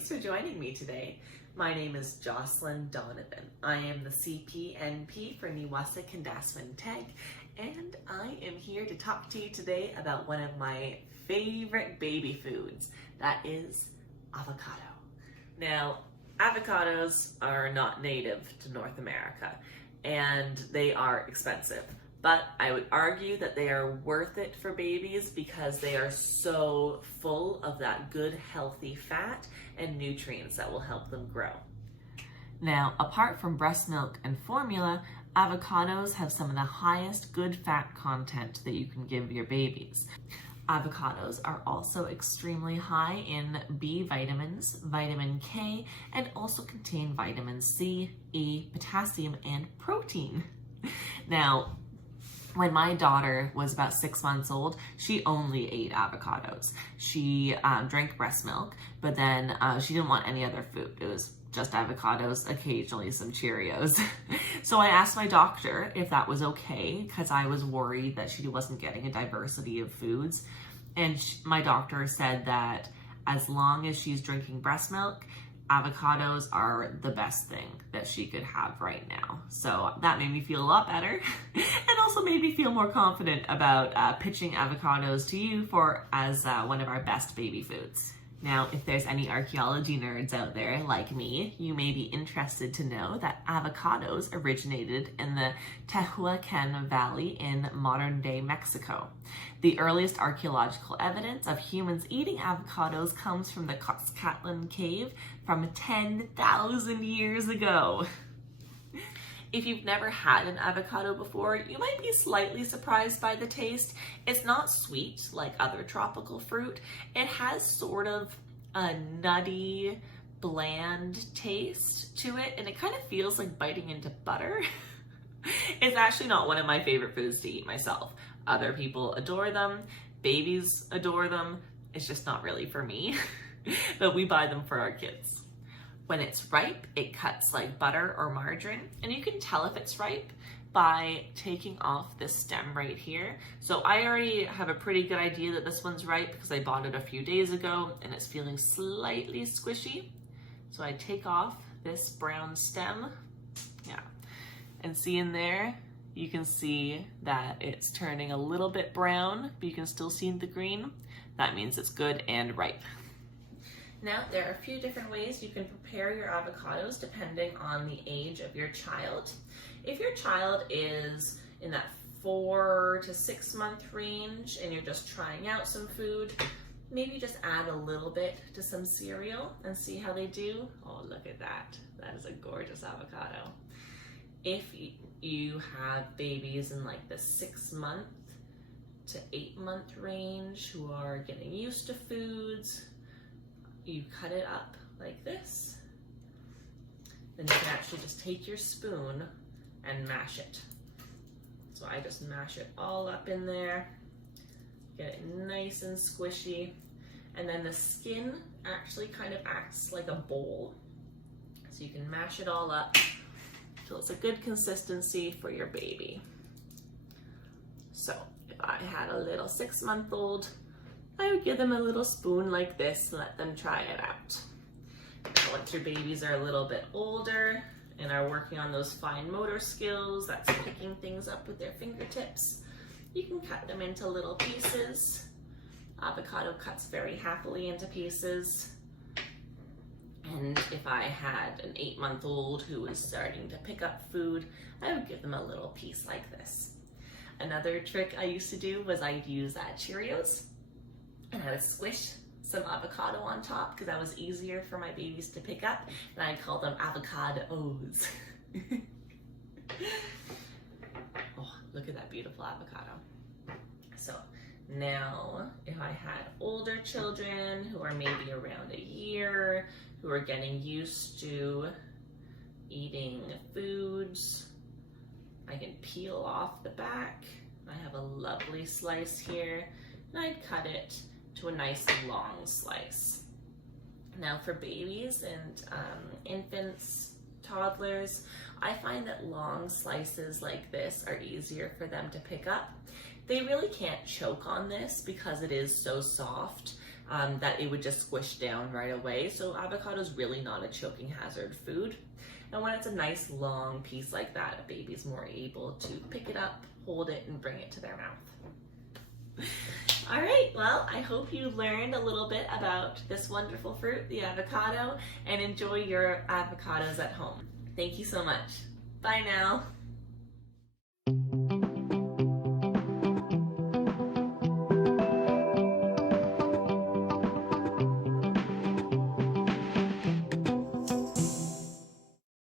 Thanks for joining me today. My name is Jocelyn Donovan. I am the CPNP for Niwasa-Kandaswin-Teg, and I am here to talk to you today about one of my favorite baby foods, that is avocado. Now, avocados are not native to North America, and they are expensive. But I would argue that they are worth it for babies because they are so full of that good, healthy fat and nutrients that will help them grow. Now, apart from breast milk and formula, avocados have some of the highest good fat content that you can give your babies. Avocados are also extremely high in B vitamins, vitamin K, and also contain vitamin C, E, potassium, and protein. Now, when my daughter was about 6 months old, she only ate avocados. She drank breast milk, but then she didn't want any other food. It was just avocados, occasionally some Cheerios. So I asked my doctor if that was okay, because I was worried that she wasn't getting a diversity of foods. And my doctor said that as long as she's drinking breast milk, avocados are the best thing that she could have right now. So that made me feel a lot better and also made me feel more confident about pitching avocados to you as one of our best baby foods. Now, if there's any archaeology nerds out there like me, you may be interested to know that avocados originated in the Tehuacan Valley in modern-day Mexico. The earliest archaeological evidence of humans eating avocados comes from the Coxcatlan cave from 10,000 years ago. If you've never had an avocado before, you might be slightly surprised by the taste. It's not sweet like other tropical fruit. It has sort of a nutty, bland taste to it, and it kind of feels like biting into butter. It's actually not one of my favorite foods to eat myself. Other people adore them, babies adore them. It's just not really for me, but we buy them for our kids. When it's ripe, it cuts like butter or margarine, and you can tell if it's ripe by taking off this stem right here. So I already have a pretty good idea that this one's ripe because I bought it a few days ago and it's feeling slightly squishy. So I take off this brown stem, and see in there, you can see that it's turning a little bit brown, but you can still see the green. That means it's good and ripe. Now, there are a few different ways you can prepare your avocados depending on the age of your child. If your child is in that 4 to 6 month range and you're just trying out some food, maybe just add a little bit to some cereal and see how they do. Oh, look at that. That is a gorgeous avocado. If you have babies in like the 6 month to 8 month range who are getting used to foods, you cut it up like this. Then you can actually just take your spoon and mash it. So I just mash it all up in there, get it nice and squishy. And then the skin actually kind of acts like a bowl. So you can mash it all up till it's a good consistency for your baby. So if I had a little 6 month old, I would give them a little spoon like this and let them try it out. Now, once your babies are a little bit older and are working on those fine motor skills, that's picking things up with their fingertips, you can cut them into little pieces. Avocado cuts very happily into pieces. And if I had an 8 month old who was starting to pick up food, I would give them a little piece like this. Another trick I used to do was I'd use Cheerios, and I would squish some avocado on top because that was easier for my babies to pick up, and I'd call them Avocados. Oh, look at that beautiful avocado. So now, if I had older children who are maybe around a year, who are getting used to eating foods, I can peel off the back. I have a lovely slice here, and I'd cut it to a nice long slice. Now for babies and infants, toddlers, I find that long slices like this are easier for them to pick up. They really can't choke on this because it is so soft. that it would just squish down right away. So avocado is really not a choking hazard food. And when it's a nice long piece like that, a baby's more able to pick it up, hold it, and bring it to their mouth. All right, well, I hope you learned a little bit about this wonderful fruit, the avocado, and enjoy your avocados at home. Thank you so much. Bye now.